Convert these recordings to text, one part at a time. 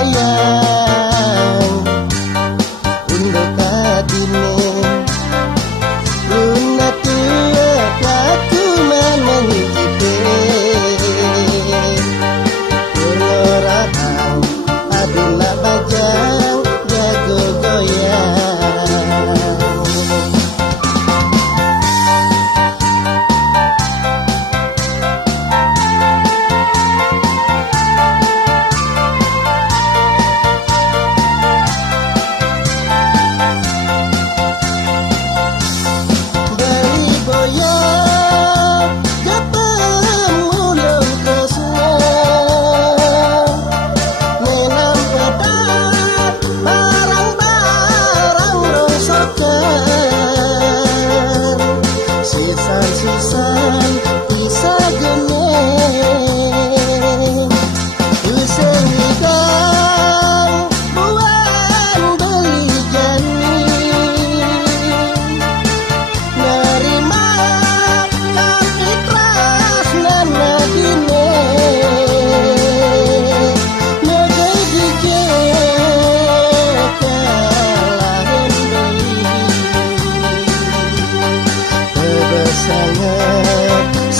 wayang untuk kadine luna tua kakuman mengijipe purorahang abila bajang jago goyang.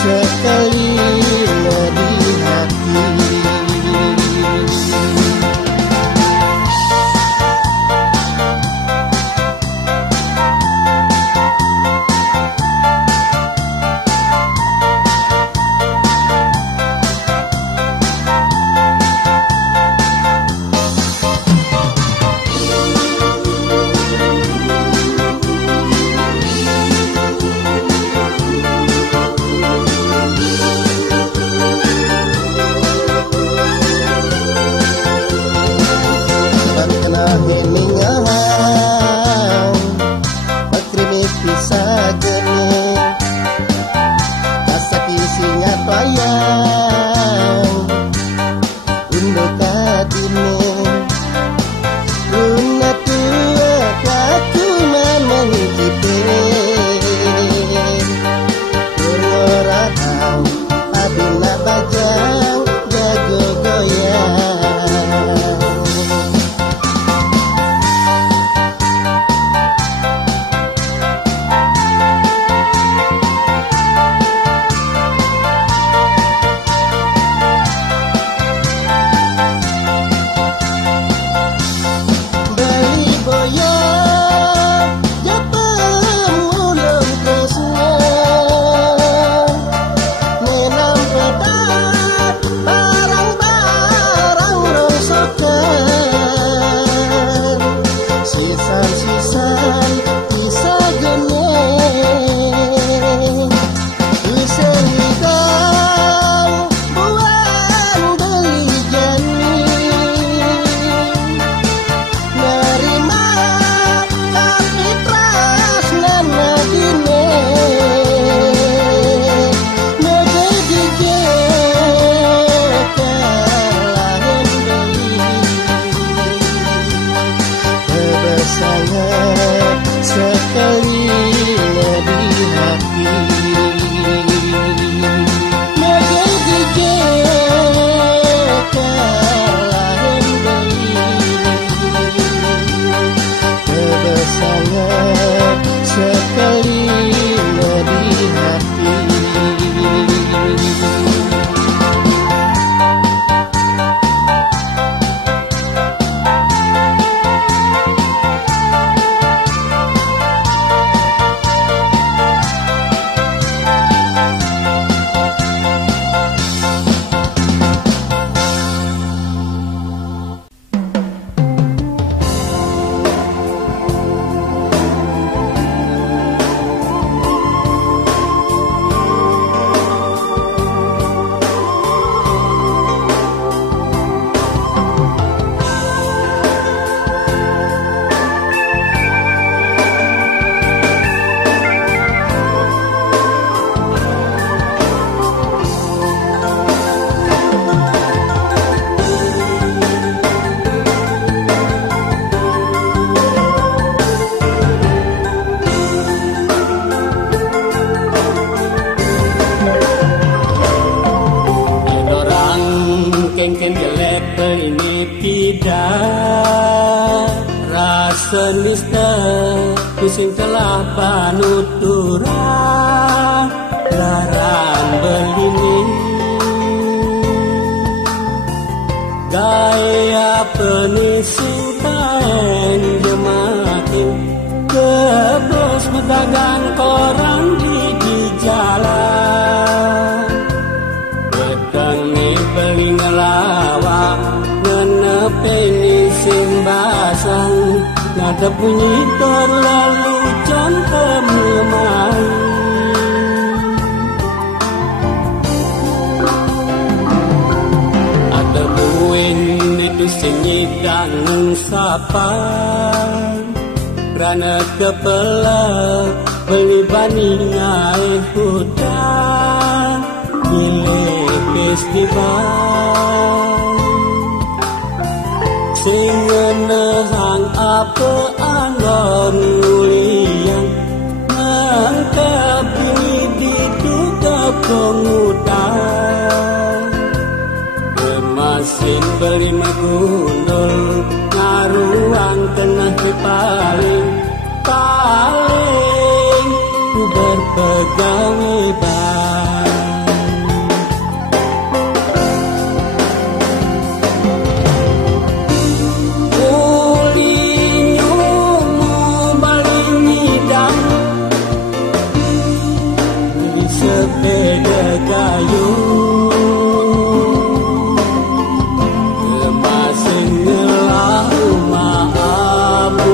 Sekali di hati sekali di hati menjadi kekalahan kebesaran sekali di hati. ini tidak rasa nista pusing telah panuturan larang berlini gaya penising kain jemakin kebos medagang koran di jalan betangi beli ngelawak ngenepeni simbasang nada bunyi terlalu contoh memang ada buin itu senyidang sapan kerana kepelak beli bandingan hutan milik festival singenehang apa anggon ulian nangkap ini diduga pengutan kemasin beli magundul ngaruang tengah paling ku berpegang bang sepeda kayu kemasin ngelau maabungkul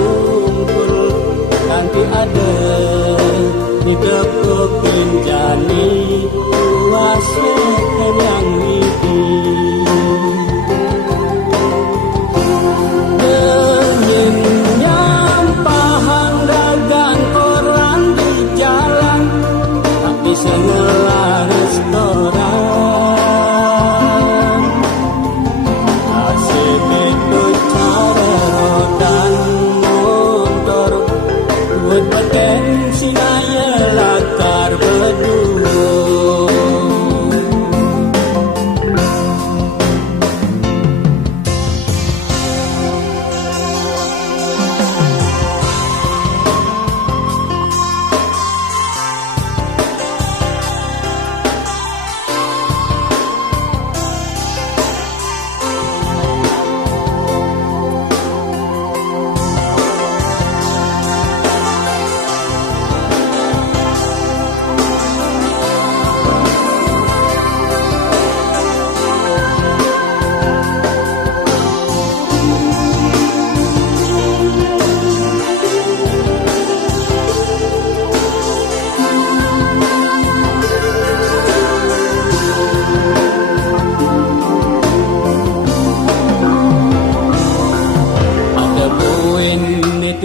nanti ada di depan jani wasekan yang ini dengin nyampahan dagang koran di jalan sengelah restoran asik itu cara rodan motor buat potensi naya latar berdua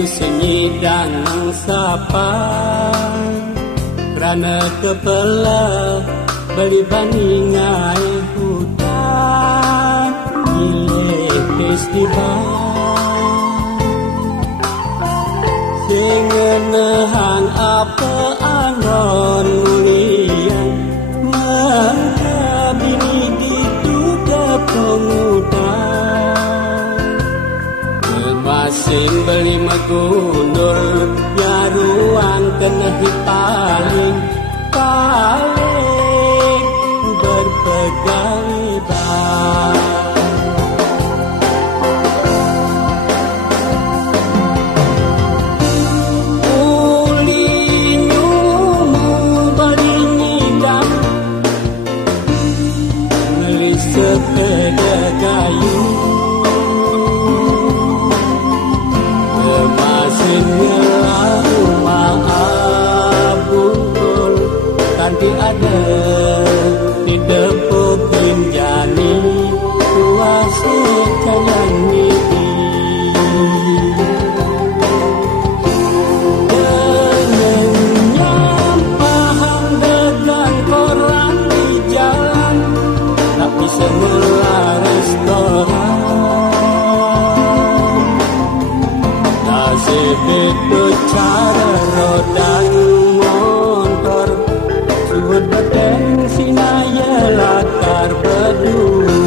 senyidang sapan kerana kepelak beli bandingan hutan milik festival singenehang apa anggon ulian mengkabini diduga pengutan masing beli magundur ya ruang kena paling berpegang bang ulinyumu beli nyidam beli sepeda kayu ngelau maabungkul nanti ada di depan jani kuasakan yang ini dengan nyampahan dagang koran di jalan tapi semula restoran itu cara rodan motor sebut potensi naya latar berdua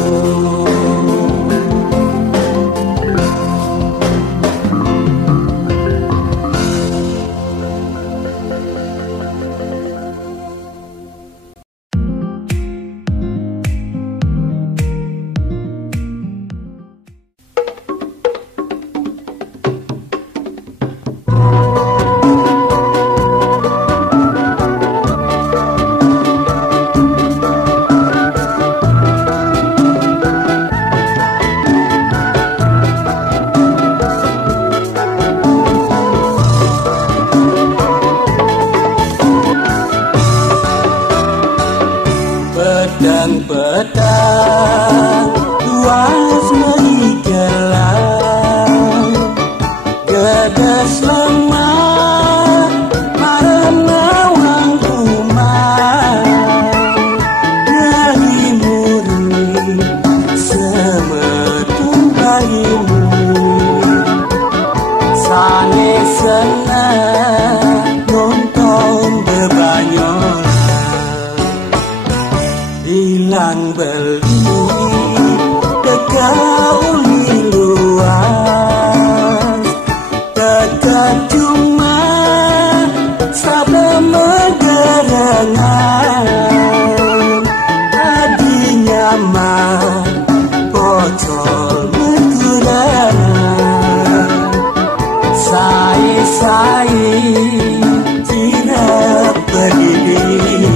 lemah marana wang kumah dari muri semetung bayimu sane senang nonton bebanyola hilang beli dekat luas dekat cuma sabda menggerengan adi nyaman bocor menggerengan sai tidak berdirian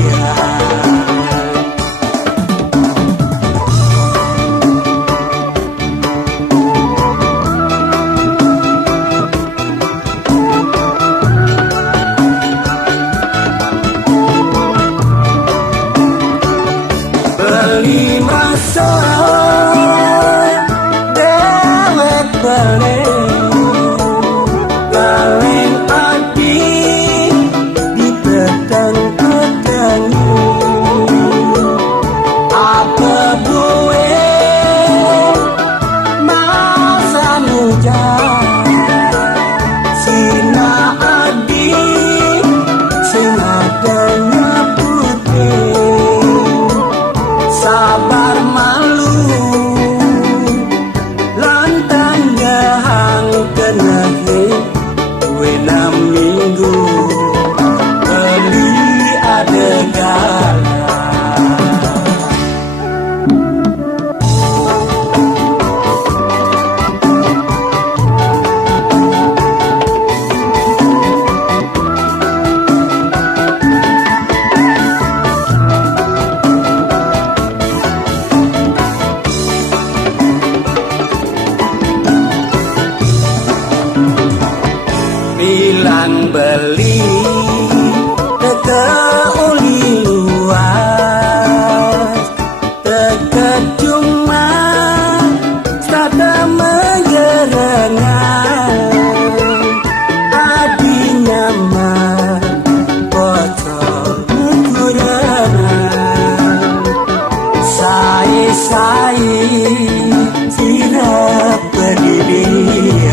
beli dekat uli luas dekat cuma sada menggerengan adi nyaman bocor menggerengan sai tidak berdirian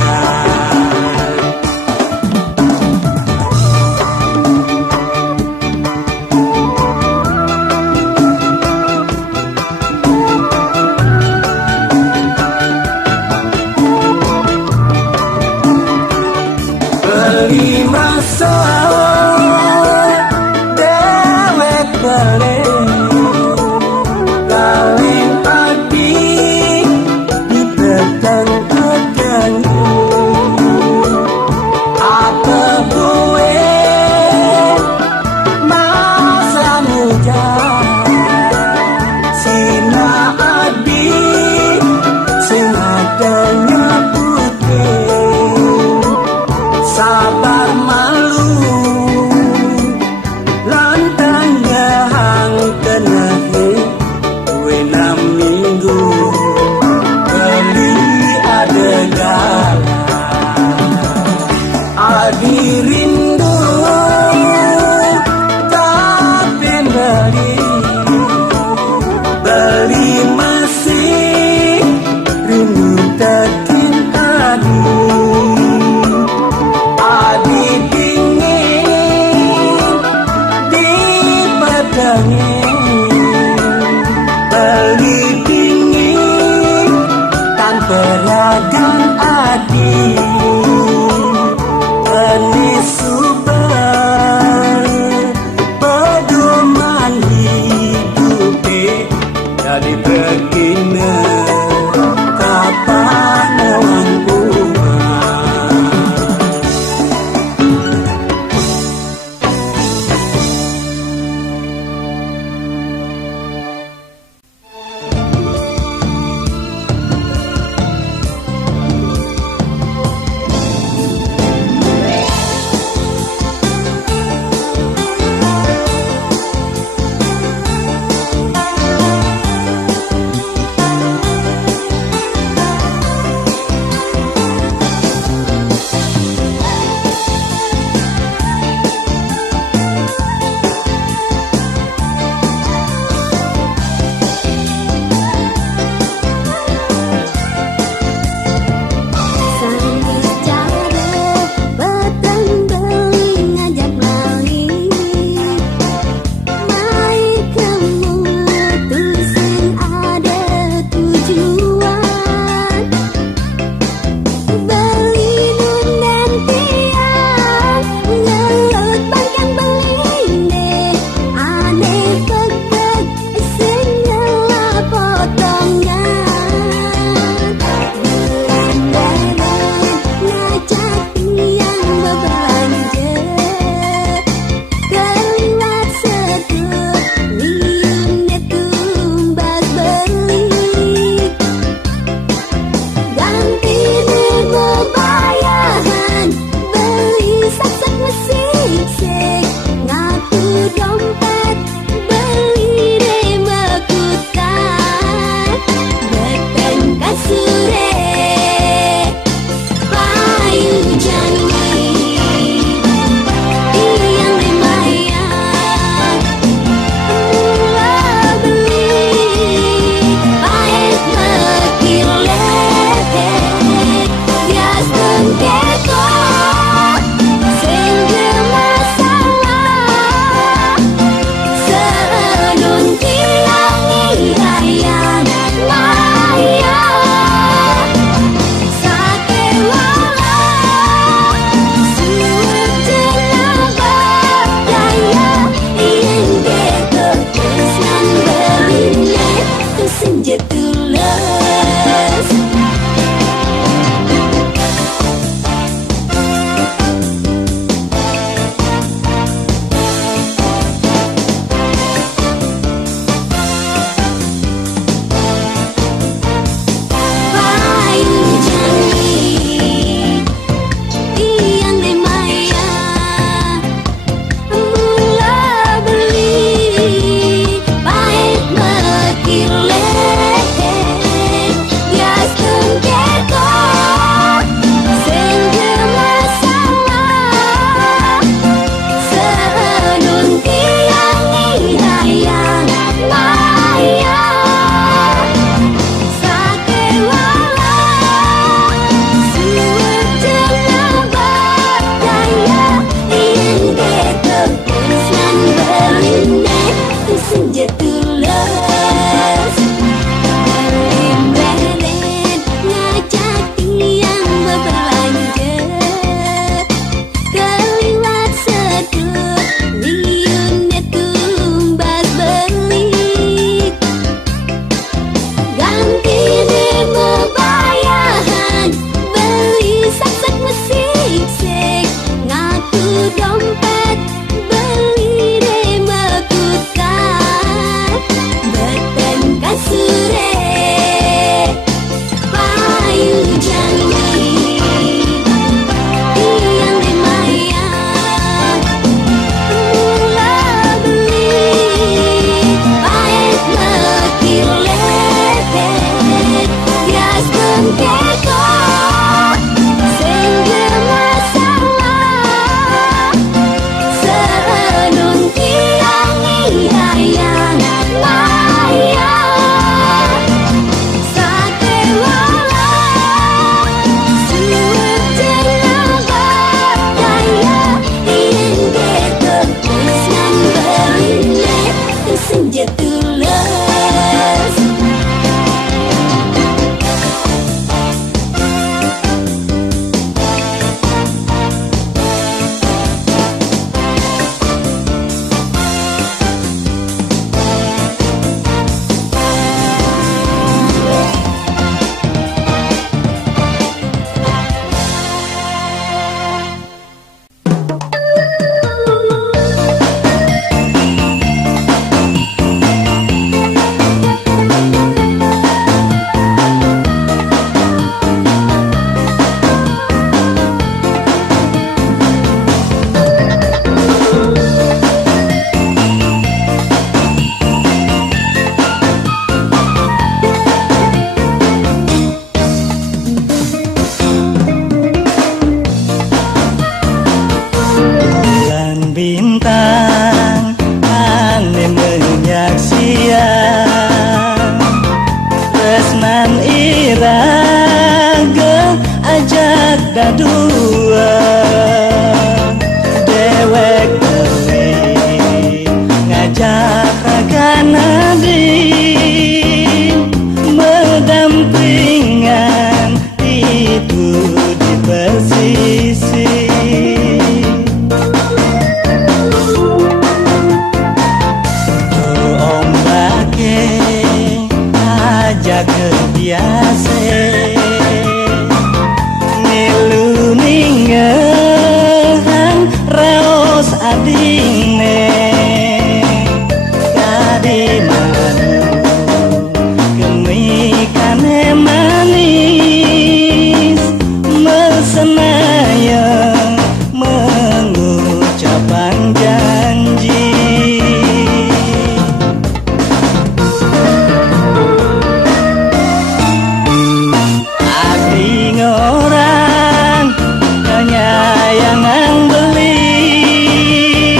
dadua dewek beli ngajak ragana din mendampingan itu di persisi ombake ajak kebiasa milu ningehan raos adine kadi manu kemikane manis mesenayang mengucapkan janji orang kenyayangan beli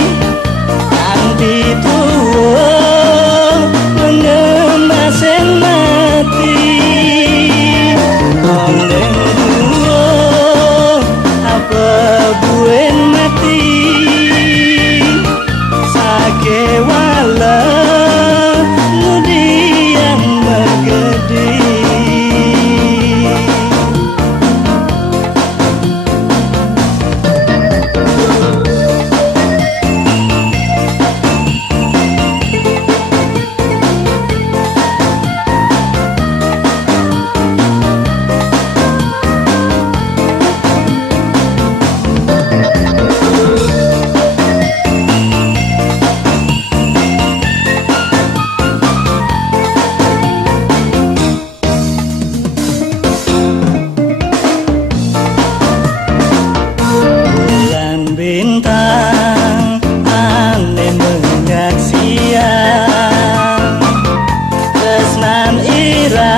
anti tua mengemasen mati oneng dua apa buen mati sake wala ngudi yang bergede bintang ane menyaksian tresnan iraga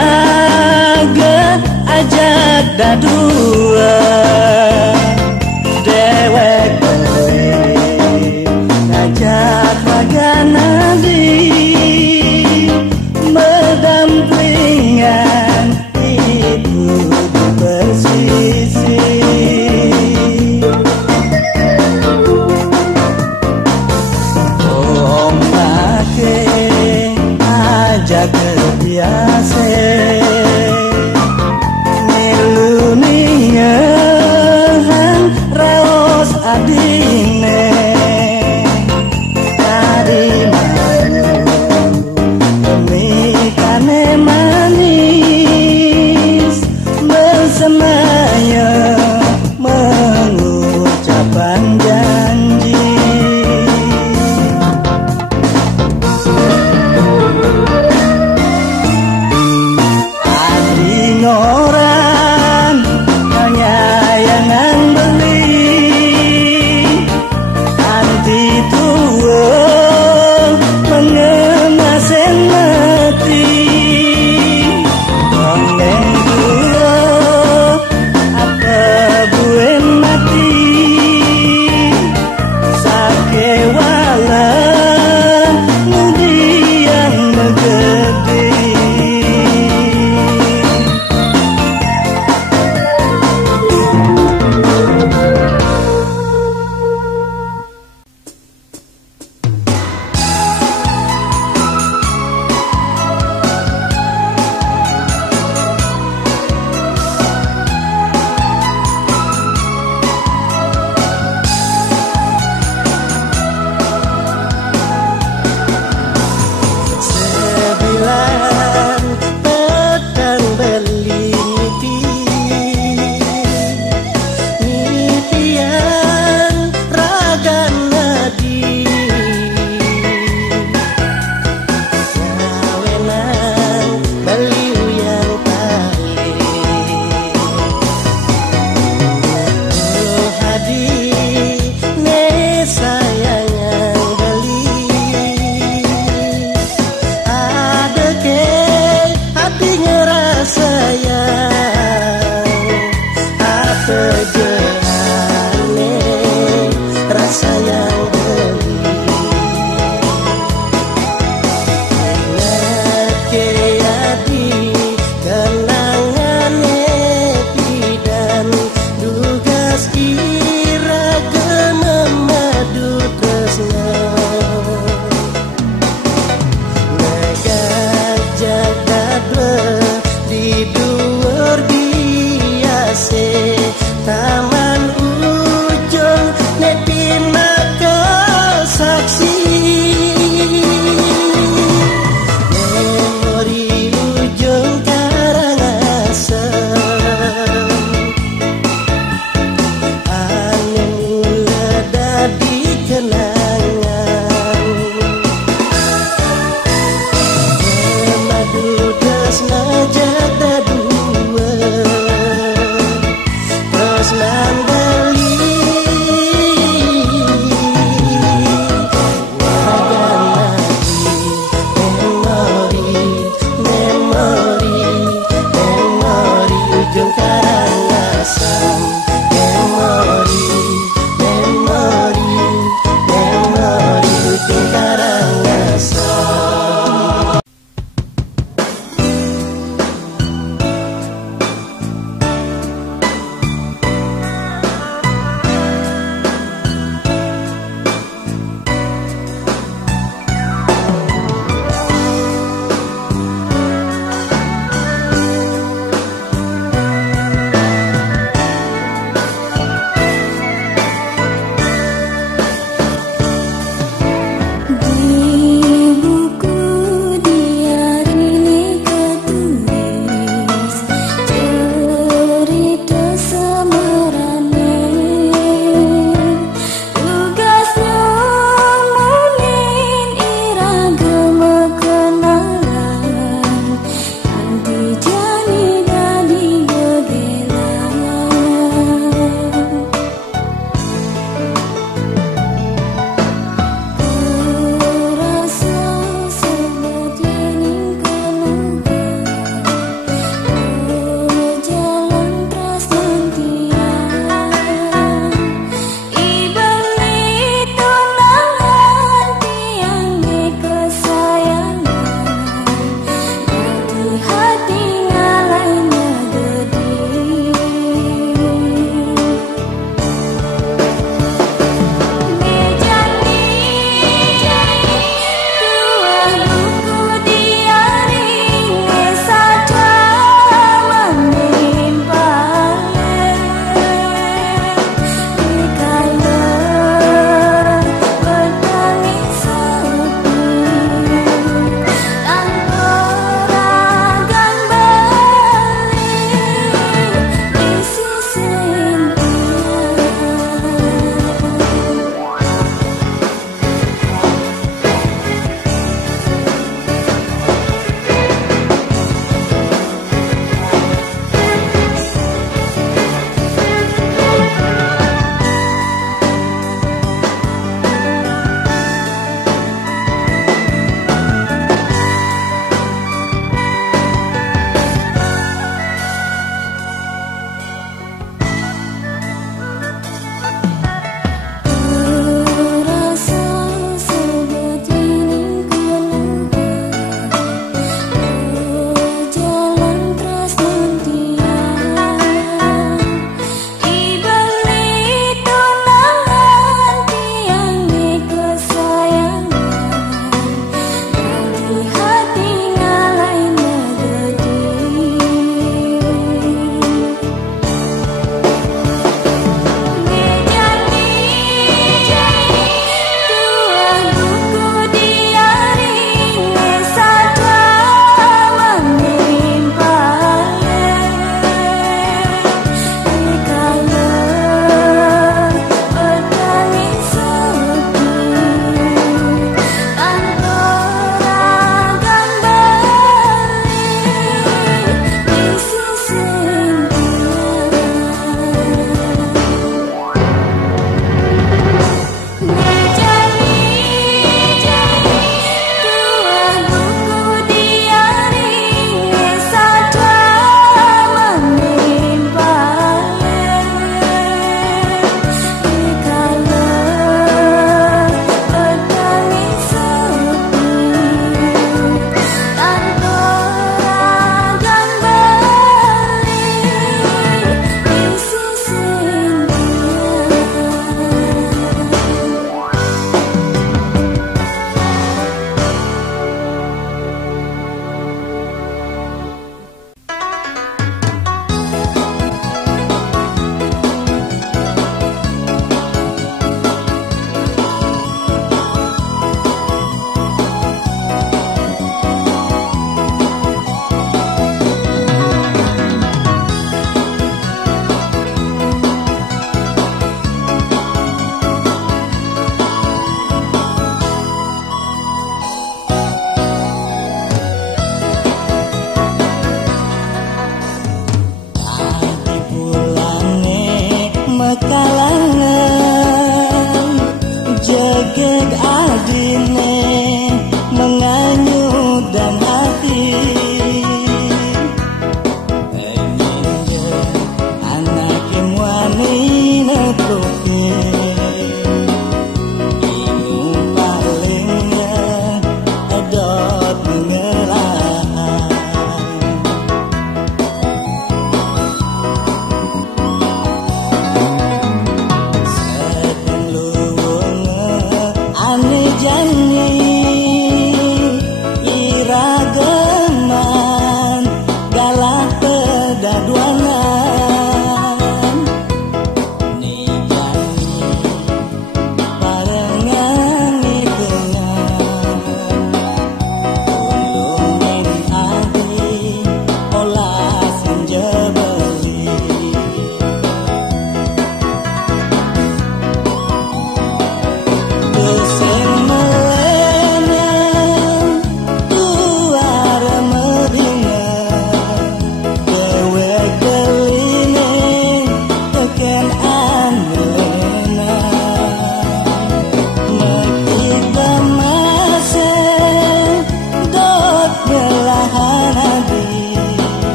ajak dadua dewek beli ngajak ragana di mendampingan itu di persisi jaga biasa milu ningehan raos adine kadi manu kemikane manis bersenayang mengucapkan janji orang kenyayangan beli anti tua mengemasen mati oneng dua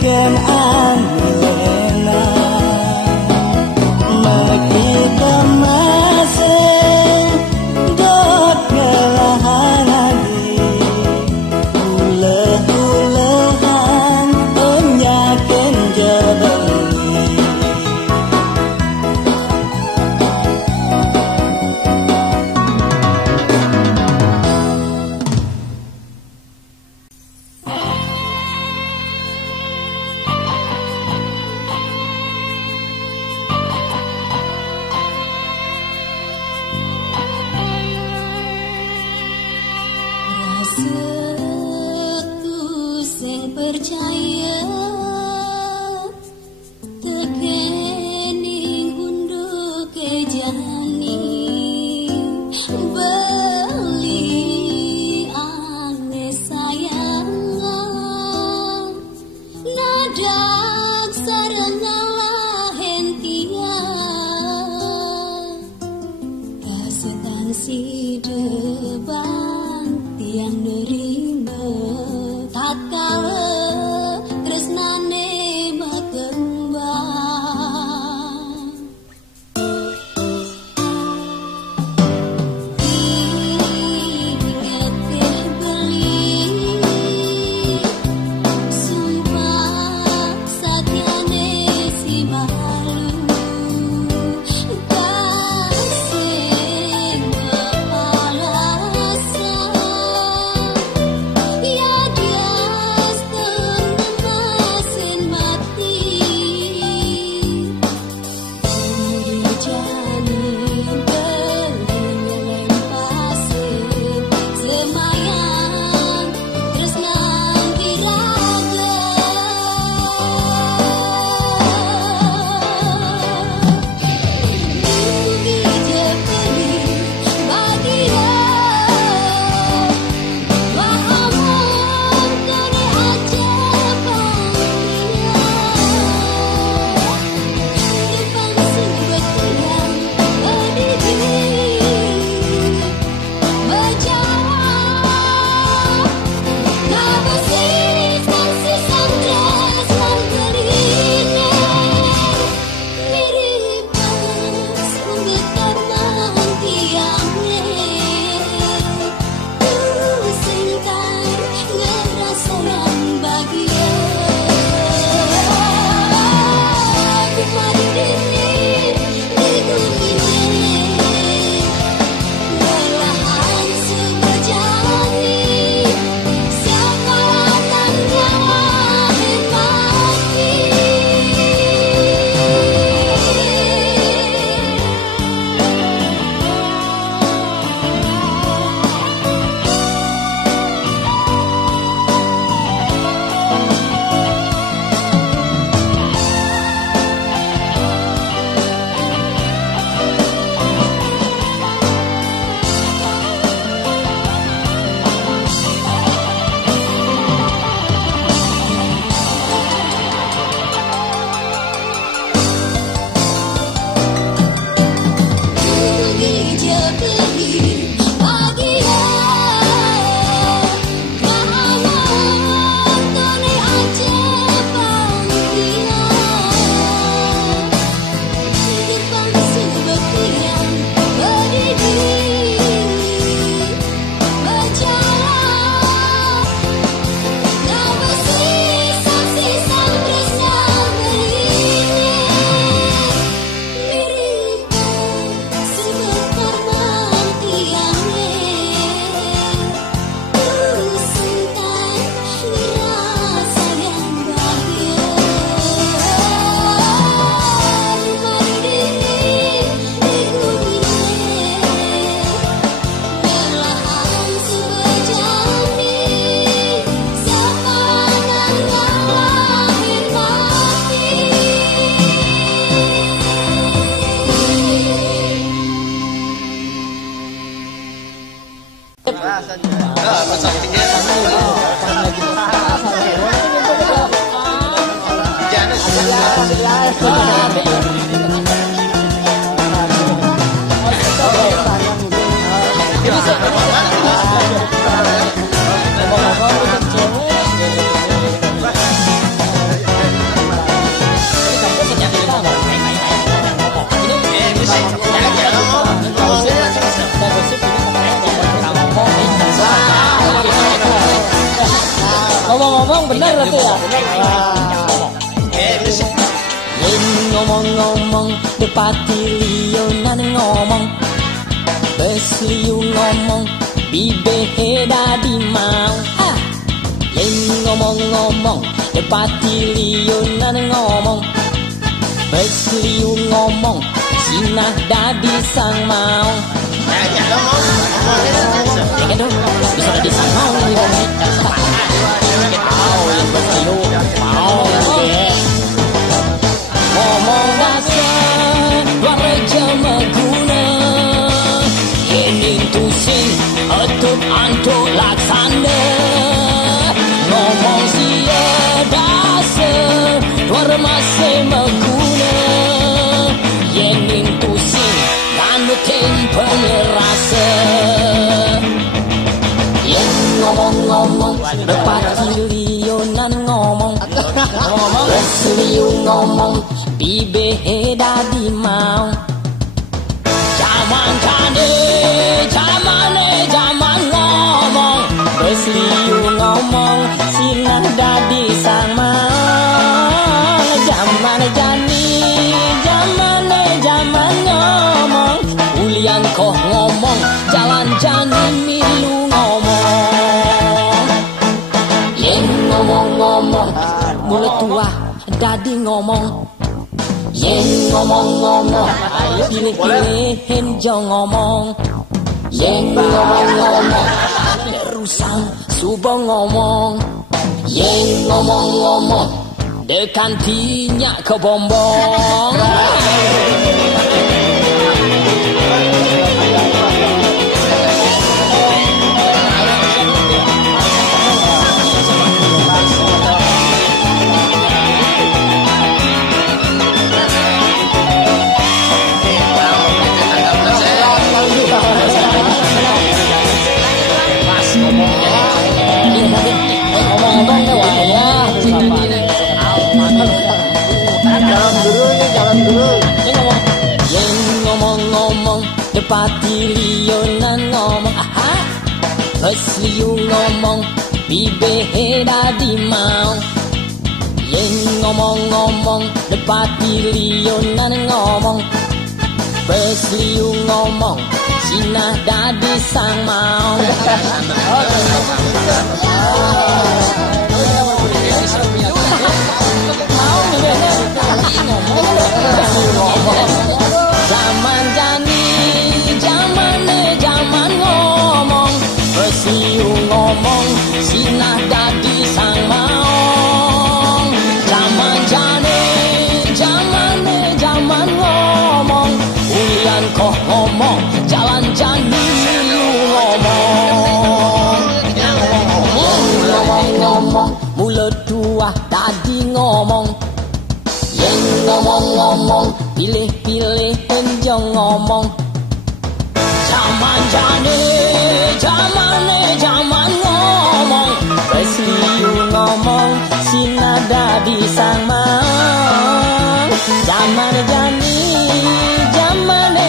ken anilena makita masing dot kelahadi uleh-ulehan onyaken jabangi Rasaku sing percaya tekening unduk kejani beli ane sayangan nadak sarengalah hentian kasetan si deban yang nerima tak kala tresna bener berarti ya. Yen ngomong-ngomong depati lionan ngomong, besliu ngomong bibe dadi mau. Yen ngomong-ngomong depati lionan ngomong, besliu ngomong sinah dadi sang mau. Bisa dadi sang mau. Ngomong dasar wareja maguna, yen tusin atuk antuk laksana. Ngomong sia dasar warmase maguna, yen tusin nganutin pengerasa. Yen ngomong-ngomong bepati lionan ngomong, besliu ngomong bibe dadi mau. Zaman ngomong, besliu ngomong sinah dadi sang mau. Zaman ngomong, ulian koh ngomong, jalan jani milu ngomong. Yen ngomong-ngomong mulut tua dadi ngomong, yen ngomong-ngomong pilih-pilihin jo ngomong. Yen ngomong-ngomong terusang subo ngomong, yen ngomong-ngomong dekantinya ke bombong. Jalan dulu. Yen ngomong-ngomong depati lionan ngomong, besliu ngomong bibe dadi mau. Yen ngomong-ngomong depati lionan ngomong, besliu ngomong sinah dadi sang mau. Zaman ngomong, besliu ngomong sinah dadi sang mau. Zaman ngomong, ulian koh ngomong, jalan jani milu ngomong. Ngomong-ngomong mulut dua dadi ngomong, yen ngomong-ngomong pilih-pilih enjo ngomong. Zaman ngomong, besliu ngomong sinah dadi sang mau.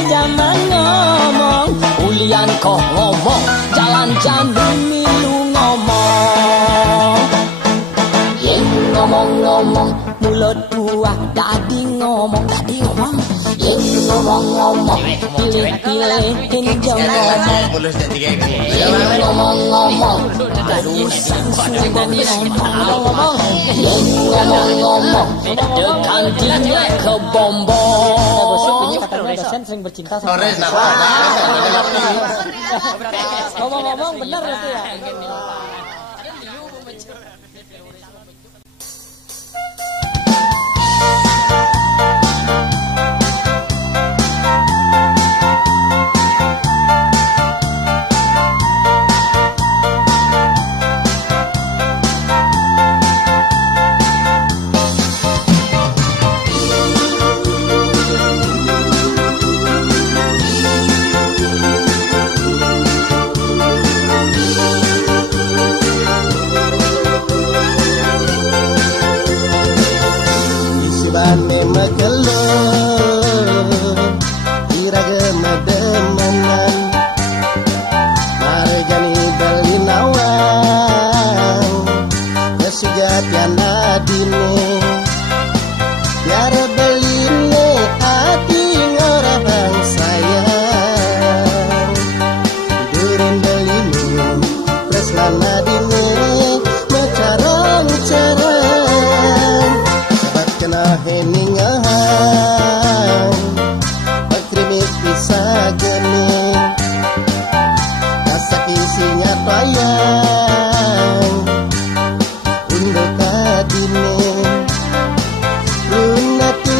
Zaman ngomong, ulian koh ngomong, jalan jani milu ngomong. Yen ngomong-ngomong mulut dua dadi ngomong. Yen ngomong-ngomong pilih-pilihin jo ngomong. Yen ngomong-ngomong terusang subo ngomong. Yen ngomong-ngomong dekantinya ke bombong. Dosen sering bercinta sama ngomong-ngomong bener itu ya. Bane magelo iraga madamanan marjani balinawang nasiga dine biar beline hati ngorang sayang tidurin beline tresnana dine macarang-carang sabat kena heningahan bakrimit bisa geni kasak isinya tayang untuk kadine lunati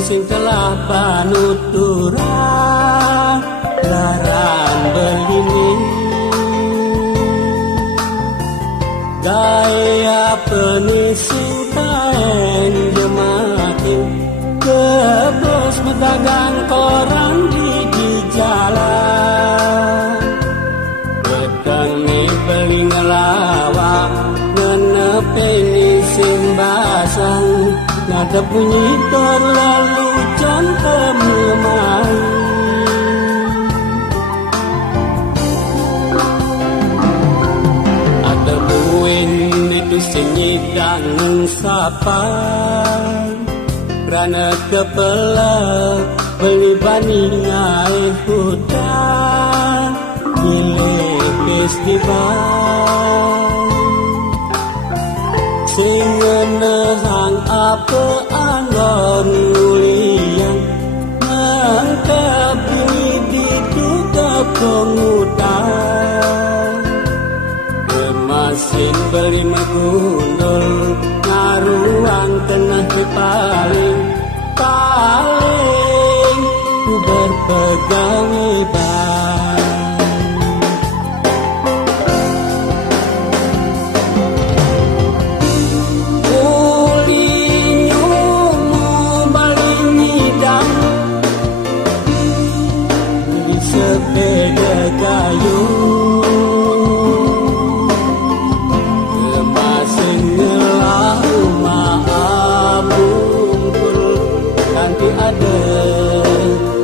sing telah panuturah laran berlini gaya penising kain jemakin kebos medagang koran di jalan betengi beli ngelawak ngenepeni simbasang nada bunyi terlalu contoh memai ada buin itu senyidang sapan kerana kepala beli bani ngai hutan pilih festival sing ngenehang apa anggon ulian mengkapi diduga pengutan kemasin beli megundul ngaruang tengah paling ku berpegang hebat sepeda kayu kemasin ngelau maabungkul nanti ada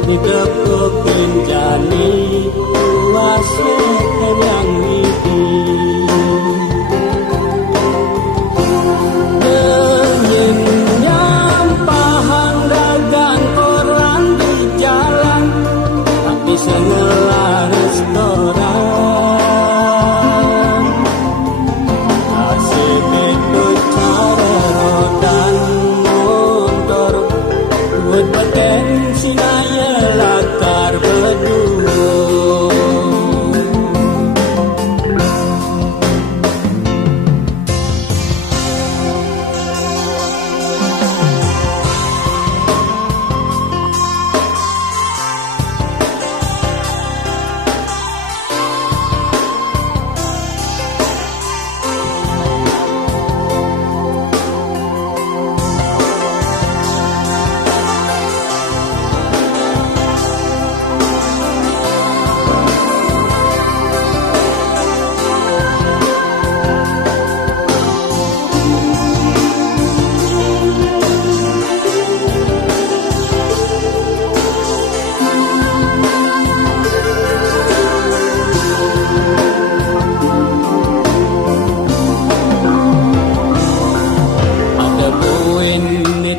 di kepokin jani wasekan yang mimpi dengin nyampahan dagang koran di jalan tapi sengelah restoran asik itu cara rodan motor buat potensi naya latar berdua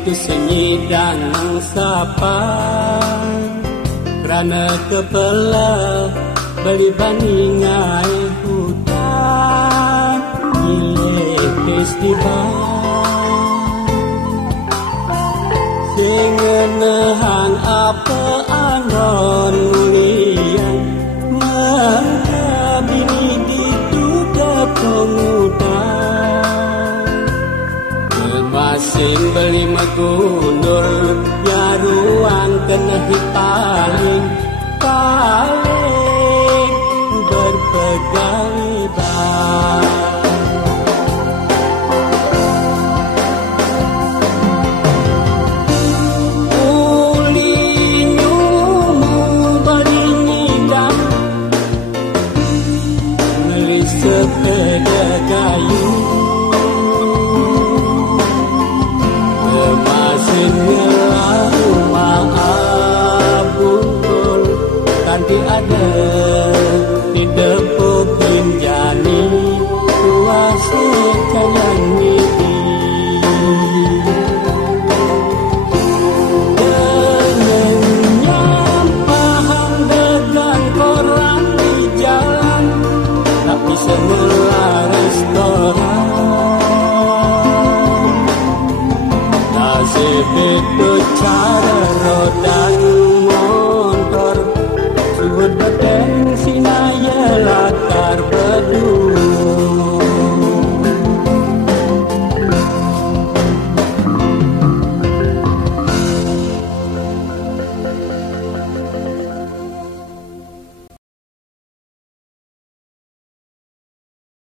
senyidang sapan kerana kepala beli bandingai hutan gile festival sing ngenehang apa anggon ulian mengkabini diduga pengutan masing beli megundur ya ruang kena paling berpegang hebat ulinya beli nyidam beli sepeda kayu ngelau maabungkul nanti ada